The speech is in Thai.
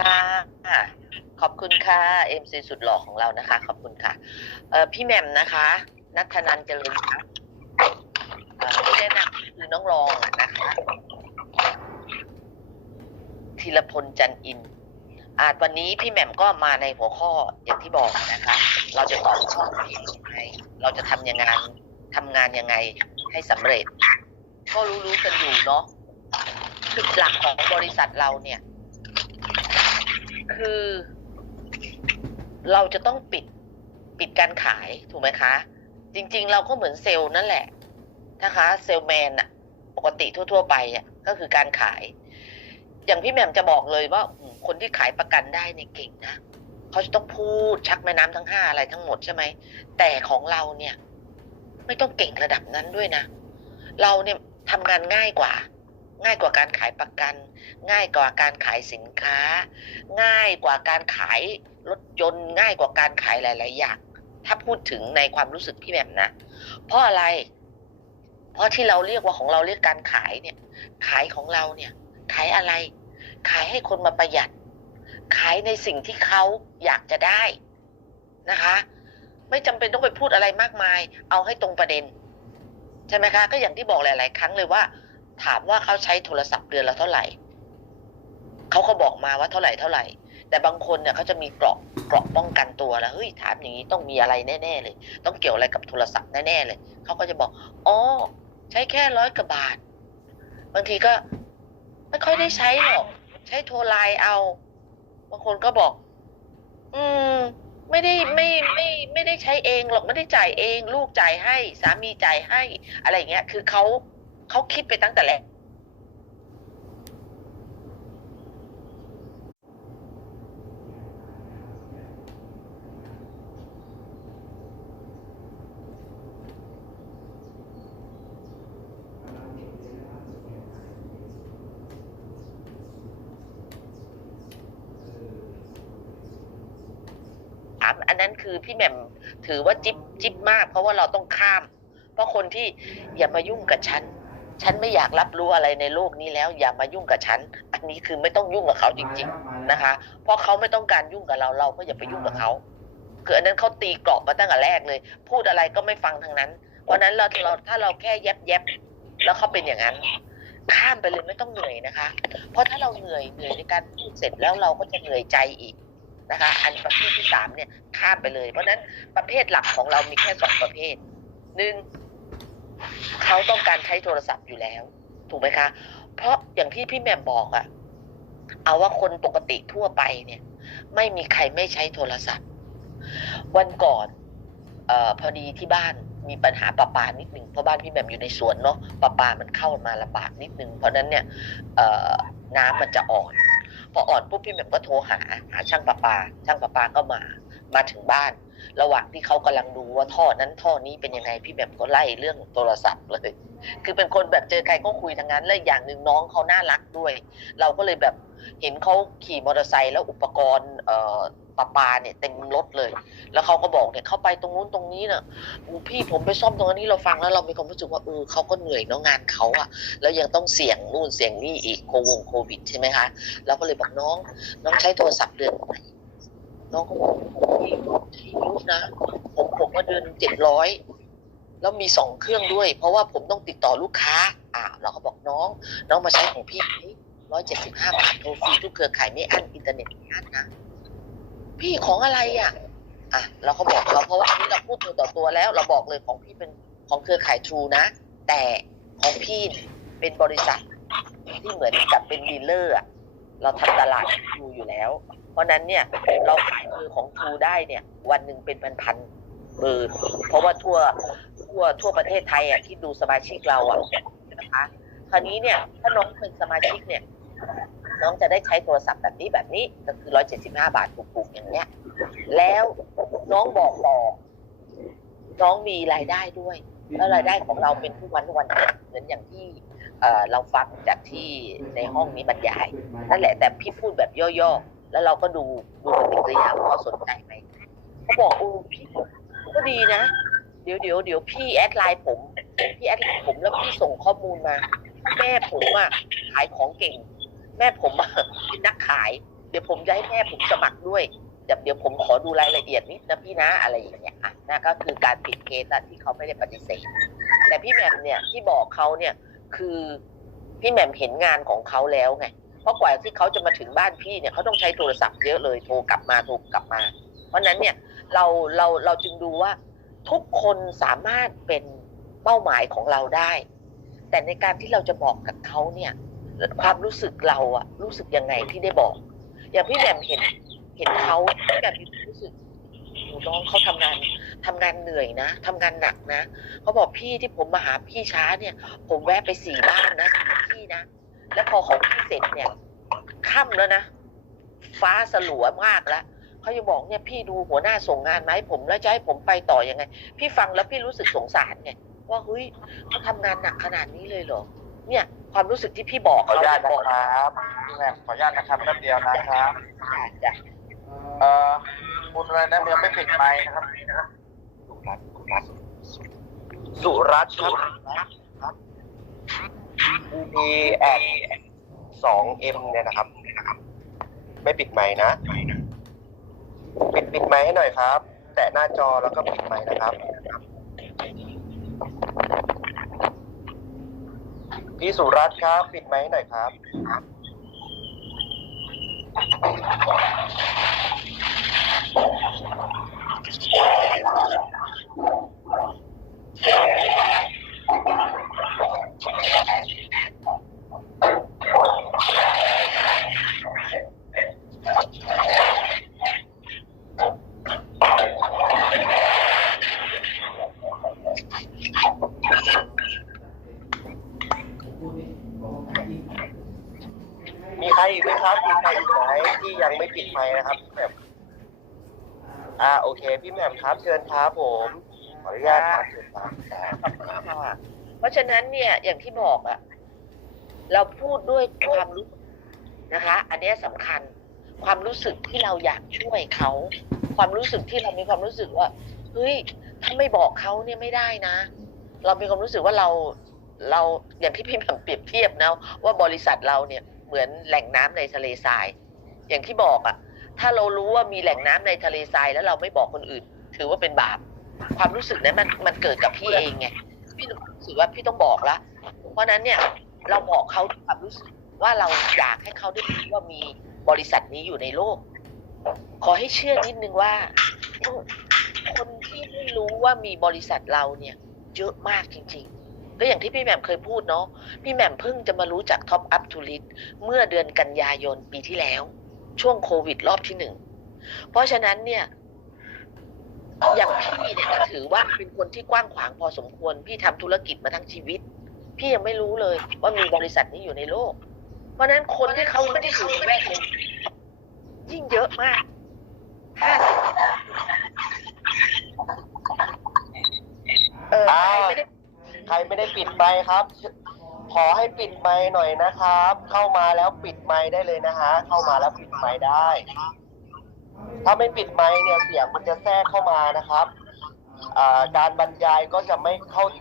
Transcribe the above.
ค่ะ ขอบคุณค่ะเอ็มซีสุดหล่อของเรานะคะ ขอบคุณค่ะ เออพี่แหม่มนะคะนัทนันเจริญครับเอ่อไม่ได้นะคือน้องรองอะนะคะธีรพลจันอิน อาจวันนี้พี่แหม่มก็มาในหัวข้ออย่างที่บอกนะคะ เราจะตอบข้อผิดยังไงเราจะทำยังไงทำงานยังไงให้สำเร็จ ก็รู้ๆกันอยู่เนาะจุดหลักของบริษัทเราเนี่ย คือ เราจะต้องปิดปิดการขายถูกไหมคะ จริง ๆ เราก็เหมือนเซลล์นั่นแหละนะคะ เซลแมนอะปกติทั่ว ๆ ไปอะก็คือการขาย อย่างพี่แหม่มจะบอกเลยว่าคนที่ขายประกันได้เนี่ยเก่งนะเขาจะต้องพูดชักแม่น้ำทั้งห้าอะไรทั้งหมดใช่ไหมแต่ของเราเนี่ย ไม่ต้องเก่งระดับนั้นด้วยนะ เราเนี่ยทำงานง่ายกว่า ง่ายกว่าการขายประกัน ง่ายกว่าการขายสินค้า ง่ายกว่าการขายรถยนต์ ง่ายกว่าการขายหลาย ๆ อย่าง ถ้าพูดถึงในความรู้สึกพี่แหม่มนะ เพราะอะไร เพราะที่เราเรียกว่าของเราเรียกการขายเนี่ย ขายของเราเนี่ย ขายอะไร ขายให้คนมาประหยัด ขายในสิ่งที่เขาอยากจะได้นะคะ ไม่จำเป็นต้องไปพูดอะไรมากมาย เอาให้ตรงประเด็น ใช่ไหมคะ ก็อย่างที่บอกหลาย ๆ ครั้งเลยว่า ถามว่าเขาใช้โทรศัพท์เดือนละเท่าไหร่เขาก็บอกมาว่าเท่าไหร่เท่าไหร่ แต่บางคนเนี่ยเขาจะมีเกราะเกราะป้องกันตัวแล้วเฮ้ยถามอย่างนี้ต้องมีอะไรแน่ๆเลย ต้องเกี่ยวอะไรกับโทรศัพท์แน่ๆเลยเขาก็จะบอกอ๋อใช้แค่ร้อยกว่าบาท บางทีก็ไม่ค่อยได้ใช้หรอก ใช้โทรไลน์เอา บางคนก็บอก อืม ไม่ได้ไม่ไม่ไม่ได้ใช้เองหรอกไม่ได้จ่ายเอง ลูกจ่ายให้ สามีจ่ายให้ อะไรเงี้ย คือเขา เขาคิดไปตั้งแต่แรกถามอันนั้นคือพี่แหม่มถือว่าจิ๊บจิ๊บมาก เพราะว่าเราต้องข้าม เพราะคนที่อย่ามายุ่งกับฉัน ฉันไม่อยากรับรู้อะไรในโลกนี้แล้ว อย่ามายุ่งกับฉัน อันนี้คือไม่ต้องยุ่งกับเขาจริง ๆนะคะ เพราะเขาไม่ต้องการยุ่งกับเราเราก็อย่าไปยุ่งกับเขาคืออันนั้นเขาตีกรอบมาตั้งแต่แรกเลย พูดอะไรก็ไม่ฟังทั้งนั้น เพราะฉะนั้นเราเราถ้าเราแค่แยบแยบแล้วเขาเป็นอย่างนั้นข้ามไปเลยไม่ต้องเหนื่อยนะคะ เพราะถ้าเราเหนื่อยเหนื่อยในการพูดเสร็จแล้วเราก็จะเหนื่อยใจอีกนะคะ อันประเภทที่สามเนี่ยข้ามไปเลย เพราะฉะนั้นประเภทหลักของเรามีแค่สองประเภทหนึ่ง เขาต้องการใช้โทรศัพท์อยู่แล้ว ถูกไหมคะ เพราะอย่างที่พี่แม่มบอกอะเอาว่าคนปกติทั่วไปเนี่ย ไม่มีใครไม่ใช้โทรศัพท์ วันก่อนออพอดีที่บ้านมีปัญหาประปานิดหนึ่งเพราะบ้านพี่แหม่มอยู่ในสวนเนาะประปามันเข้ามาลำบากนิดหนึ่งเพราะนั้นเนี่ยน้ำมันจะอ่อน พออ่อนปุ๊บพี่แหม่มก็โทรหาหาช่างประปา ช่างประปาก็มามาถึงบ้าน ระหว่างที่เขากำลังดูว่าท่อนั้นท่อนี้เป็นยังไงพี่แหม่มก็ไล่เรื่องโทรศัพท์เลยคือเป็นคนแบบเจอใครก็คุยทั้งนั้นและอย่างหนึ่งน้องเขาน่ารักด้วย เราก็เลยแบบเห็นเขาขี่มอเตอร์ไซค์แล้วอุปกรณ์เอ่อปะปาเนี่ยเต็มรถเลย แล้วเขาก็บอกเนี่ยเข้าไปตรงนู้นตรงนี้น่ะอูพี่ผมไปซ่อมตรงนี้เราฟังแล้วเรามีความรู้สึกว่าเออเขาก็เหนื่อยเนาะงานเขาอะแล้วยังต้องเสี่ยงนู่นเสี่ยงนี่อีกโควงโควิดใช่ไหมคะเราก็เลยบอกน้อง น้องใช้โทรศัพท์เดือนไหน น้องก็บอกพี่ใช้เยอะนะ ผมผมว่าเดือนเจ็ดร้อยแล้วมีสองเครื่องด้วย เพราะว่าผมต้องติดต่อลูกค้า อ่าเราก็บอกน้อง น้องมาใช้ของพี่ร้อยเจ็ดสิบห้าบาทโทรฟรีทุกเครือข่ายไม่อั้นอินเทอร์เน็ตไม่อั้นนะพี่ของอะไรอะอะเราก็บอกเขาเพราะว่าอันนี้เราพูดตัวต่อตัวแล้ว เราบอกเลยของพี่เป็นของเครือข่ายทรูนะ แต่ของพี่เป็นบริษัทที่เหมือนกับเป็นดีลเลอร์เราทำตลาดทรูอยู่แล้ว เพราะนั้นเนี่ยเราขายเบอร์ของทรูได้เนี่ยวันหนึ่งเป็นพันๆเบอร์ เพราะว่าทั่วทั่วทั่วประเทศไทยอะที่ดูสมาชิกเราอะนะคะคราวนี้เนี่ยถ้าน้องเป็นสมาชิกเนี่ยน้องจะได้ใช้โทรศัพท์แบบนี้แบบนี้ก็คือ175บห้าบาทถูกๆอย่างเนี้ย แล้วน้องบอกต่อ น้องมีรายได้ด้วย แล้วรายได้ของเราเป็นทุกวันทุกวันเหมือนอย่างที่เอ่อเราฟังจากที่ในห้องนี้บรรยายนั่นแหละแต่พี่พูดแบบย่อๆ แล้วเราก็ดูดูปฏิกิริยาว่าเขาสนใจไหมเขาบอกโอ้พี่ก็ดีนะ เดี๋ยวเดี๋ยวเดี๋ยวพี่แอดไลน์ผมพี่แอดไลน์ผมแล้วพี่ส่งข้อมูลมา แม่ผมอะขายของเก่ง แม่ผมอะเป็นนักขาย เดี๋ยวผมจะให้แม่ผมสมัครด้วยเดี๋ยวเดี๋ยวผมขอดูรายละเอียดนิดนะพี่นะอะไรอย่างเงี้ยอะนั่นก็คือการปิดเคสอะที่เขาไม่ได้ปฏิเสธแต่พี่แหม่มเนี่ยที่บอกเขาเนี่ยคือพี่แหม่มเห็นงานของเขาแล้วไง เพราะกว่าที่เขาจะมาถึงบ้านพี่เนี่ยเขาต้องใช้โทรศัพท์เยอะเลยโทรกลับมาโทรกลับมา เพราะนั้นเนี่ยเราเราเราจึงดูว่าทุกคนสามารถเป็นเป้าหมายของเราได้ แต่ในการที่เราจะบอกกับเขาเนี่ยความรู้สึกเราอะรู้สึกยังไงที่ได้บอก อย่างพี่แหม่มเห็นเห็นเขาพี่แหม่มมีความรู้สึกโอ้น้องเขาทำงานทำงานเหนื่อยนะทำงานหนักนะเขาบอกพี่ที่ผมมาหาพี่ช้าเนี่ย ผมแวะไปสี่บ้านนะพี่นะ แล้วพอของพี่เสร็จเนี่ยค่ำแล้วนะ ฟ้าสลัวมากแล้วเขาจะบอกเนี่ยพี่ดูหัวหน้าส่งงานมาให้ผมแล้วจะให้ผมไปต่อยังไง พี่ฟังแล้วพี่รู้สึกสงสารไงว่าเฮ้ยเขาทำงานหนักขนาดนี้เลยเหรอเนี่ย ความรู้สึกที่พี่บอกขออนุญาตเยนะบอกครับพี่แหม่มขออนุญาตนะครับแป๊บเดียวนะครับจ้ะเอ่อคุณอะไรนะยังไม่ปิดไมค์นะครับสุรัตน์ครับ มีแอดสองเอ็มเนี่ยนะครับ ไม่ปิดไมค์นะ ปิดปิดไมค์ให้หน่อยครับ แตะหน้าจอแล้วก็ปิดไมค์นะครับ พี่สุรัตน์ครับ ปิดไมค์ให้หน่อยครับ มีใครอีกไหมครับ มีใครอีกไหมที่ยังไม่ ปิดไมค์นะครับพี่แหม่มอ่าโอเค พี่แหม่มครับเชิญครับผมขออนุญาตครับเชิญครับค่ะเพราะฉะนั้นเนี่ยอย่างที่บอกอะเราพูดด้วยความรู้นะคะ อันนี้ยสำคัญความรู้สึกที่เราอยากช่วยเขา ความรู้สึกที่เรามีความรู้สึกว่าเฮ้ยถ้าไม่บอกเขาเนี่ยไม่ได้นะ เรามีความรู้สึกว่าเราเราอย่างที่พี่แหม่มเปรียบเทียบนะว่าบริษัทเราเนี่ยเหมือนแหล่งน้ำในทะเลทราย อย่างที่บอกอะถ้าเรารู้ว่ามีแหล่งน้ำในทะเลทรายแล้วเราไม่บอกคนอื่น ถือว่าเป็นบาป ความรู้สึกนั้นมันมันเกิดกับพี่เองไงพี่รู้สึกว่าพี่ต้องบอกละเพราะนั้นเนี่ยเราบอกเขาด้วยความรู้สึกว่าเราอยากให้เขาได้รู้ว่ามีบริษัทนี้อยู่ในโลก ขอให้เชื่อนิดนึงว่า คนที่ไม่รู้ว่ามีบริษัทเราเนี่ย เยอะมากจริงๆ ก็อย่างที่พี่แหม่มเคยพูดเนาะพี่แหม่มเพิ่งจะมารู้จักท็อปอัพทูลิตเมื่อเดือนกันยายนปีที่แล้ว ช่วงโควิดรอบที่หนึ่ง เพราะฉะนั้นเนี่ยอย่างพี่เนี่ยก็ถือว่าเป็นคนที่กว้างขวางพอสมควร พี่ทำธุรกิจมาทั้งชีวิต พี่ยังไม่รู้เลยว่ามีบริษัทนี้อยู่ในโลก เพราะฉะนั้นคนที่เขาไม่ได้อยู่ในแวดวงยิ่งเยอะมากห้าสิบเออใครไม่ได้ใครไม่ได้ปิดไมค์ครับ ขอให้ปิดไมค์หน่อยนะครับ เข้ามาแล้วปิดไมค์ได้เลยนะฮะ เข้ามาแล้วปิดไมค์ได้ ถ้าไม่ปิดไมค์เนี่ยเสียงมันจะแทรกเข้ามานะครับอ่าการบรรยายก็จะไม่เข้าใจ